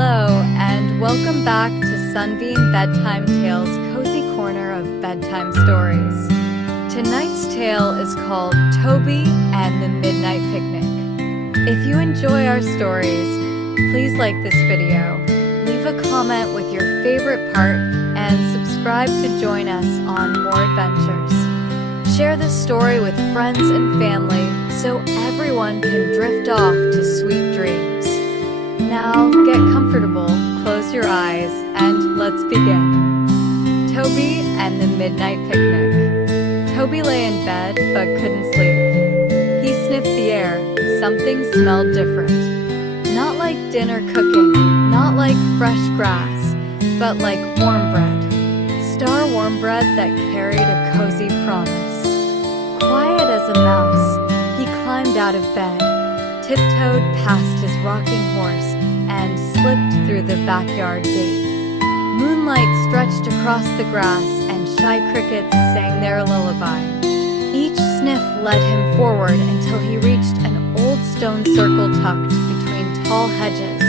Hello, and welcome back to Sunbeam Bedtime Tales' cozy corner of bedtime stories. Tonight's tale is called Toby and the Midnight Picnic. If you enjoy our stories, please like this video, leave a comment with your favorite part, and subscribe to join us on more adventures. Share this story with friends and family so everyone can drift off to sweet dreams. Now get comfortable, close your eyes, and let's begin. Toby and the Midnight Picnic. Toby lay in bed but couldn't sleep. He sniffed the air. Something smelled different. Not like dinner cooking, not like fresh grass, but like warm bread. Star warm bread that carried a cozy promise. Quiet as a mouse, he climbed out of bed, tiptoed past his rocking horse, and slipped through the backyard gate. Moonlight stretched across the grass, and shy crickets sang their lullaby. Each sniff led him forward until he reached an old stone circle tucked between tall hedges,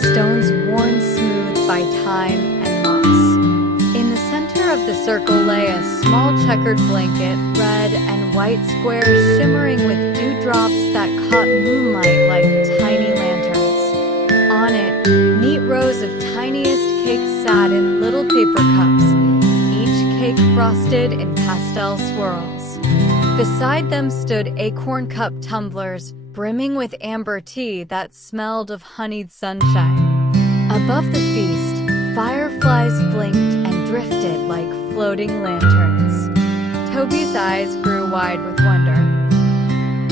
stones worn smooth by time and moss. In the center of the circle lay a small checkered blanket, red and white squares shimmering with dewdrops that caught moonlight like tiny lanterns. On it, neat rows of tiniest cakes sat in little paper cups, each cake frosted in pastel swirls. Beside them stood acorn cup tumblers, brimming with amber tea that smelled of honeyed sunshine. Above the feast, fireflies blinked and drifted like floating lanterns. Toby's eyes grew wide with wonder.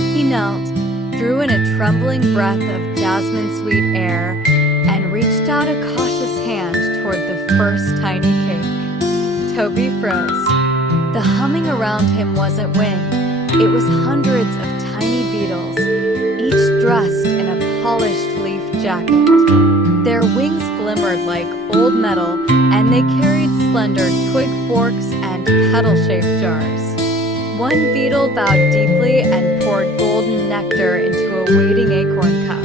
He knelt, drew in a trembling breath of jasmine-sweet air, and reached out a cautious hand toward the first tiny cake. Toby froze. The humming around him wasn't wind. It was hundreds of tiny beetles, each dressed in a polished leaf jacket. Their wings glimmered like old metal, and they carried slender twig forks and petal-shaped jars. One beetle bowed deeply and poured golden nectar into a waiting acorn cup.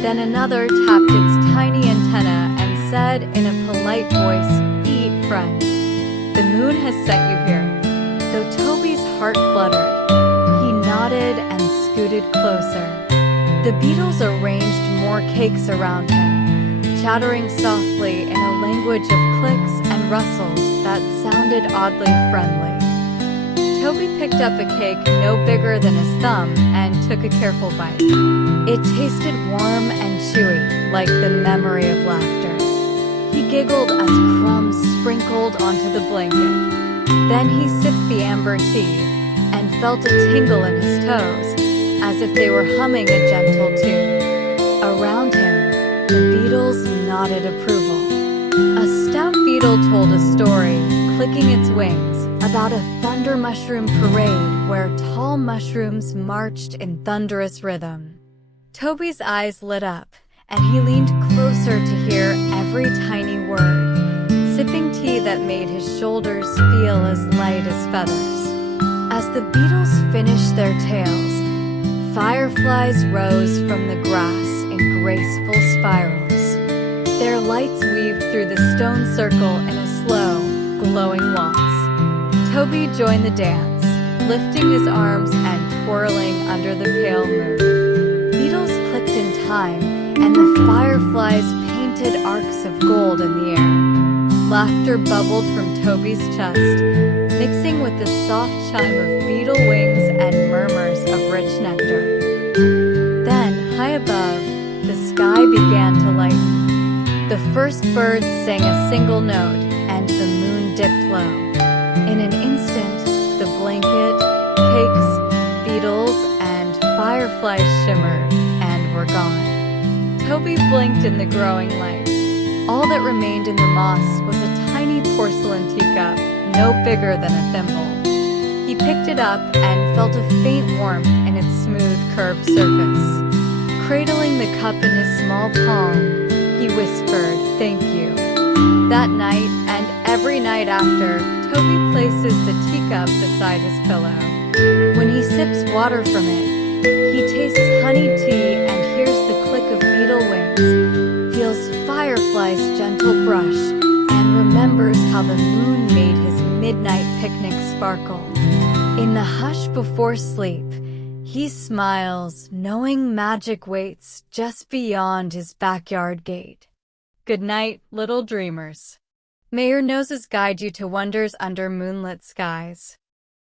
Then another tapped its tiny antenna and said in a polite voice, "Eat, friend. The moon has sent you here." Though Toby's heart fluttered, he nodded and scooted closer. The beetles arranged more cakes around him, chattering softly in a language of clicks and rustles that sounded oddly friendly. Toby picked up a cake no bigger than his thumb and took a careful bite. It tasted warm and chewy, like the memory of laughter. He giggled as crumbs sprinkled onto the blanket. Then he sipped the amber tea and felt a tingle in his toes, as if they were humming a gentle tune. Around him, the beetles nodded approval. A stout beetle told a story, clicking its wings, about a thunder mushroom parade where tall mushrooms marched in thunderous rhythm. Toby's eyes lit up, and he leaned closer to hear every tiny word, sipping tea that made his shoulders feel as light as feathers. As the beetles finished their tales, fireflies rose from the grass in graceful spirals. Their lights weaved through the stone circle in a slow, glowing waltz. Toby joined the dance, lifting his arms and twirling under the pale moon. Beetles clicked in time, and the fireflies painted arcs of gold in the air. Laughter bubbled from Toby's chest, mixing with the soft chime of beetle wings and murmurs of rich nectar. Then, high above, the sky began to lighten. The first birds sang a single note, and the moon dipped low. In an instant, the blanket, cakes, beetles, and fireflies shimmered and were gone. Toby blinked in the growing light. All that remained in the moss was a tiny porcelain teacup, no bigger than a thimble. He picked it up and felt a faint warmth in its smooth, curved surface. Cradling the cup in his small palm, he whispered, "Thank you." That night, and every night after, Toby places the teacup beside his pillow. When he sips water from it, he tastes honey tea and hears the click of beetle wings, feels firefly's gentle brush and remembers how the moon made his midnight picnic sparkle. In the hush before sleep, he smiles, knowing magic waits just beyond his backyard gate. Good night, little dreamers. May your noses guide you to wonders under moonlit skies.